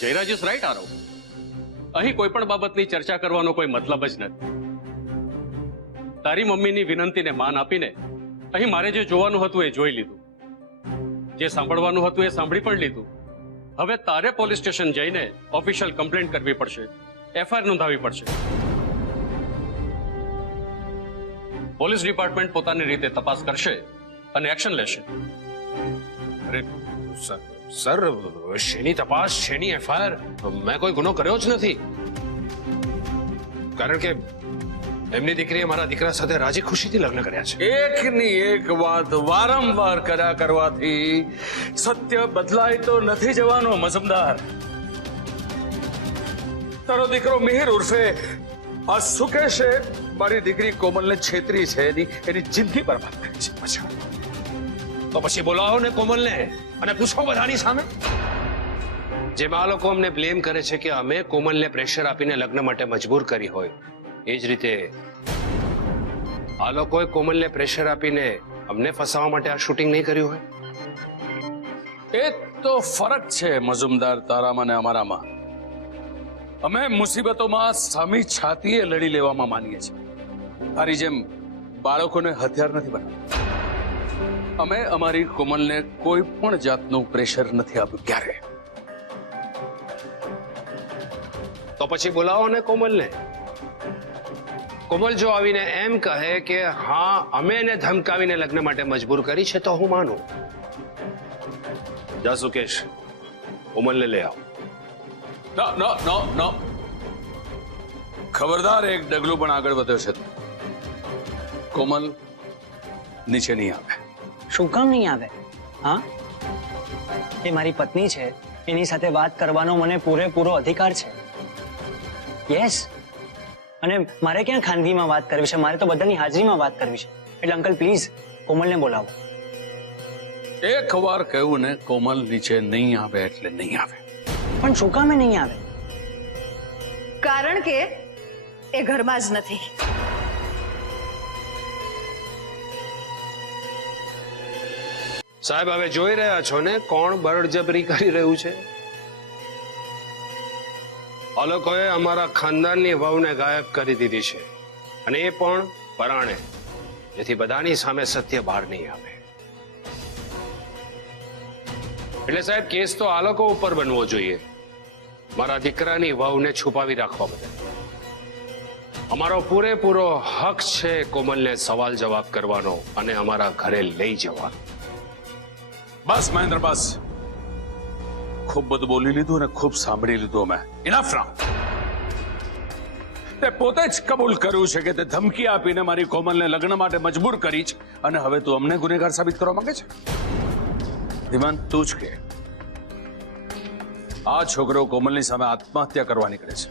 Jayraj is right Aarav. અહીં કોઈ પણ બાબતની ચર્ચા કરવાનો કોઈ મતલબ જ નથી. તારી મમ્મીની વિનંતીને માન આપીને અહીં મારે જે જોવાનું હતું એ જોઈ લીધું, જે સાંભળવાનું હતું એ સાંભળી પણ લીધું. હવે તારે પોલીસ સ્ટેશન જઈને ઓફિશિયલ કમ્પ્લેન્ટ કરવી પડશે, એફઆઈઆર નોંધાવવી પડશે. પોલીસ ડિપાર્ટમેન્ટ પોતાની રીતે તપાસ કરશે અને એક્શન લેશે. અરે સર, શેની તપાસ, શેની એફઆઈઆર? મેં કોઈ ગુનો કર્યો જ નથી. કારણ કે એમની દીકરીએ મારા દીકરા સાથે રાજી ખુશીથી લગ્ન કર્યા છે. એકની એક વાત વારંવાર કર્યા કરવાથી સત્ય બદલાય તો નથી જવાનો મજમદાર. તારો દીકરો મિહિર ઉર્ફે આ સુકેશે મારી દીકરી કોમલને છેતરી છે, એની જિંદગી બરબાદ કરી છે. તો પછી બોલાવો ને કોમલને અને પૂછો બધાની સામે. જેમ આ લોકો અમને બ્લેમ કરે છે કે અમે કોમલને પ્રેશર આપીને લગ્ન માટે મજબૂર કરી હોય, એ જ રીતે આ લોકોએ કોમલને પ્રેશર આપીને અમને ફસાવવા માટે આ શૂટિંગ નહીં કર્યું હોય. એ તો ફરક છે મજુમદાર તારામાં ને અમારામાં. અમે મુસીબતોમાં સામી છાતીએ લડી લેવામાં માનીએ છીએ. તારી જેમ બાળકોને હથિયાર નથી બનાવતા. અમે અમારી કોમલને કોઈ પણ જાતનું પ્રેશર નથી આપ્યું ક્યારે. તો પછી બોલાવો ને કોમલને. કોમલ જો આવીને એમ કહે કે હા અમે એને ધમકાવીને લગ્ન માટે મજબૂર કરી છે તો હું માનું. જા સુકેશ, કોમલને લઈ આવો. નો. ખબરદાર, એક ડગલું પણ આગળ વધ્યો છે. કોમલ નીચે નહીં આવે. શું કામ નહીં આવે? હા, એ મારી પત્ની છે, એની સાથે વાત કરવાનો મને પૂરેપૂરો અધિકાર છે. યસ. અને મારે ક્યાં ખાનગીમાં વાત કરવી છે? મારે તો બધાની હાજરીમાં વાત કરવી છે. એટલે અંકલ પ્લીઝ કોમલને બોલાવો. એક વાર કહ્યું ને કોમલ નીચે નહીં આવે એટલે નહીં આવે. પણ શું કામે નહીં આવે? કારણ કે એ ઘરમાં જ નથી. સાહેબ, હવે જોઈ રહ્યા છો ને કોણ બળજબરી કરી રહ્યું છે. આ લોકોએ અમારા ખાનદાનની વહુને ગાયબ કરી દીધી છે, અને એ પણ પરાણે, જેથી બધાની સામે સત્ય બહાર નહીં આવે. એટલે સાહેબ, કેસ તો આ લોકો ઉપર બનવો જોઈએ. મારા દીકરાની વહુને છુપાવી રાખવા બદલ અમારો પૂરેપૂરો હક છે કોમલને સવાલ જવાબ કરવાનો અને અમારા ઘરે લઈ જવાનો. બસ મહેન્દ્ર, બસ. ખૂબ બધું બોલી લીધું અને ખૂબ સાંભળી લીધું અમે. ઇનફ નાઉ. તે પોતે જ કબૂલ કર્યું છે કે તે ધમકી આપીને મારી કોમલને લગ્ન માટે મજબૂર કરી છે, અને હવે તું અમને ગુનેગાર સાબિત કરવા માંગે છે. ધીમાન, તું જ કે આ છોકરો કોમલની સામે આત્મહત્યા કરવા નીકળે છે,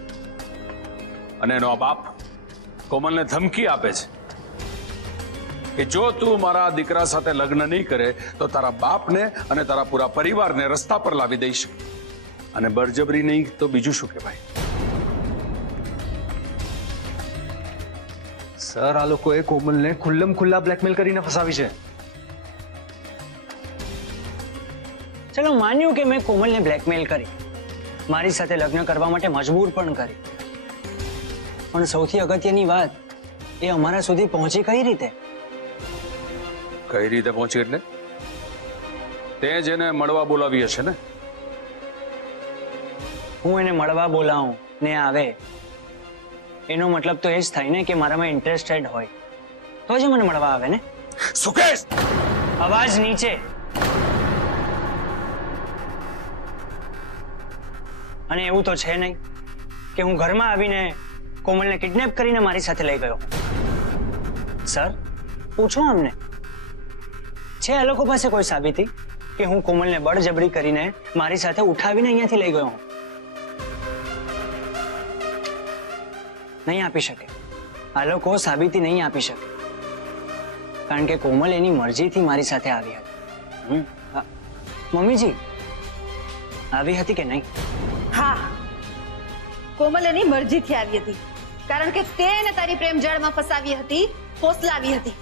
અને એનો આ બાપ કોમલને ધમકી આપે છે કે જો તું મારા દીકરા સાથે લગ્ન નહીં કરે તો તારા બાપને અને તારા પૂરા પરિવારને રસ્તા પર લાવી દઈશ. અને બળજબરી નહીં તો બીજું શું કહેવાય? સર, આ લોકોએ કોમલને ખુલ્લમ ખુલ્લા બ્લેકમેલ કરીને ફસાવી છે. ચલો માન્યું કે મેં કોમલને બ્લેકમેલ કરી, મારી સાથે લગ્ન કરવા માટે મજબૂર પણ કરી, પણ સૌથી અગત્યની વાત, એ અમારા સુધી પહોંચી કઈ રીતે? કઈ રીતે પહોંચી એટલે? તે જેને મળવા બોલાવી હશે ને. હું એને મળવા બોલાવું ને આવે, એનો મતલબ તો એ જ થાય ને કે મારામાં ઇન્ટરેસ્ટેડ હોય તો જ મને મળવા આવે ને. સુકેશ! અવાજ નીચે. અને એવું તો છે નહીં કે હું ઘરમાં આવીને કોમલને કિડનેપ કરીને મારી સાથે લઈ ગયો. સર, પૂછો અમને, છે આ લોકો પાસે કોઈ સાબિતી કે હું કોમલને બળજબરી કરીને મારી સાથે ઉઠાવીને અહીંયાથી લઈ ગયો હું? નહીં આપી શકે. આ લોકો સાબિતી નહીં આપી શકે, કારણ કે કોમલ એની મરજીથી મારી સાથે આવી હતી. મમ્મીજી, આવી હતી કે નહીં? હા, કોમલ એની મરજીથી આવી હતી, કારણ કે તે એને તારી પ્રેમ જાળમાં ફસાવી હતી, ફોસલાવી હતી.